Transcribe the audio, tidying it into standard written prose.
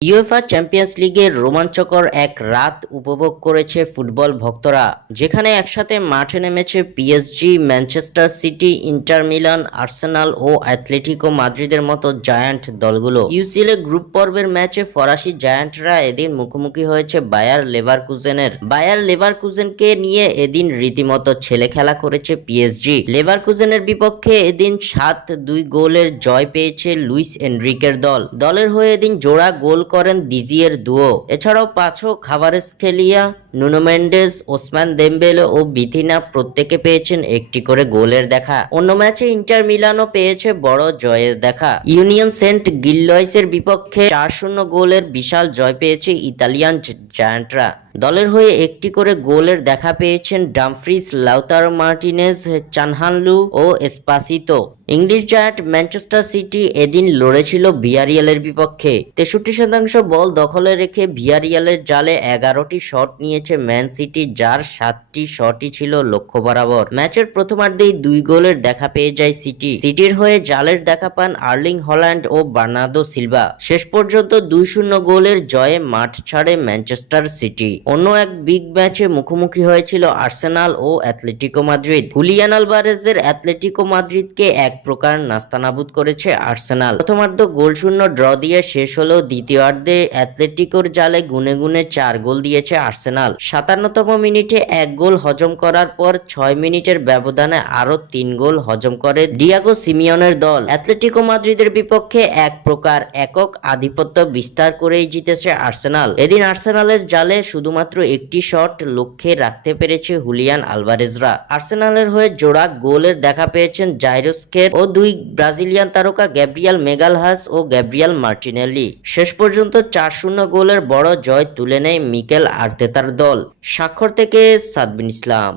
UEFA champions লিগের রোমাঞ্চকর এক রাত উপভোগ করেছে ফুটবল ভক্তরা, যেখানে একসাথে মাঠে নেমেছে PSG, Manchester City, Inter Milan, Arsenal ও অ্যাটলেটিকো মাদ্রিদের মতো জায়ান্ট দলগুলো। ইউসিএল এর গ্রুপ পর্বের ম্যাচে ফরাসি জায়ান্টরা এদিন মুখোমুখি হয়েছে বায়ার লেভারকুজেনের। বায়ার লেভারকুজেনকে নিয়ে এদিন রীতিমতো ছেলে খেলা করেছে পিএসজি। লেভারকুজেনের বিপক্ষে এদিন 7-2 গোলের জয় পেয়েছে লুইস এনরিকের দল। দলের হয়ে এদিন জোড়া গোল করেন দিজিয়ের দুও। এছাড়াও পাঁচও খাভারেজখেলিয়া, নুনো মেন্ডেস, ওসমান দেমবেলে ও বিথিনা প্রত্যেকে পেয়েছেন একটি করে গোলের দেখা। অন্য ম্যাচে ইন্টার মিলানও পেয়েছে বড় জয়ের দেখা। ইউনিয়ন সেন্ট গিললয়েসের বিপক্ষে 4-0 গোলের বিশাল জয় পেয়েছে ইতালিয়ান জায়ান্টরা। দলের হয়ে একটি করে গোলের দেখা পেয়েছেন ডামফ্রিজ, লাউতারো মার্টিনেজ, চানহানলু ও এসপাসিতো। ইংলিশ জায়ান্ট ম্যানচেস্টার সিটি এদিন লড়েছিল ভিয়ারিয়ালের বিপক্ষে। 63% বল দখলে রেখে ভিয়ারিয়ালের জালে 11টি শট নিয়েছে ম্যান সিটি, যার 7টি শটই ছিল লক্ষ্য বরাবর। ম্যাচের প্রথমার্ধেই 2 গোলের দেখা পেয়ে যায় সিটি। সিটির হয়ে জালের দেখা পান আর্লিং হল্যান্ড ও বার্নার্দো সিলভা। শেষ পর্যন্ত 2-0 গোলের জয়ে মাঠ ছাড়ে ম্যানচেস্টার সিটি। অন্য এক বিগ ম্যাচে মুখোমুখি হয়েছিল আর্সেনাল ও অ্যাটলেটিকো মাদ্রিদ। হুলিয়ান আলভারেজের অ্যাটলেটিকো মাদ্রিদকে এক প্রকার নাস্তানাবুদ করেছে আর্সেনাল। প্রথমার্ধ গোলশূন্য ড্র দিয়ে শেষ হলেও দ্বিতীয়ার্ধে অ্যাটলেটিকোর জালে গুনে গুনে 4 গোল দিয়েছে আর্সেনাল। 57তম মিনিটে 1 গোল হজম করার পর 6 মিনিটের ব্যবধানে আরো 3 গোল হজম করে ডিয়াগো সিমিওনের দল। অ্যাটলেটিকো মাদ্রিদের বিপক্ষে এক প্রকার একক আধিপত্য বিস্তার করেই জিতেছে আর্সেনাল। এদিন আর্সেনালের জালে শুধুমাত্র একটি শট লক্ষ্যে রাখতে পেরেছে হুলিয়ান আলভারেজরা। আর্সেনালের হয়ে জোড়া গোলের দেখা পেয়েছেন জাইরোস্কের ও 2 ব্রাজিলিয়ান তারকা গ্যাব্রিয়াল মেগালহাস ও গ্যাব্রিয়াল মার্টিনেলি। শেষ পর্যন্ত 4-0 গোলের বড় জয় তুলে নেয় মিকেল আর্তেতার দল। স্বাক্ষর থেকে সাদবিন ইসলাম।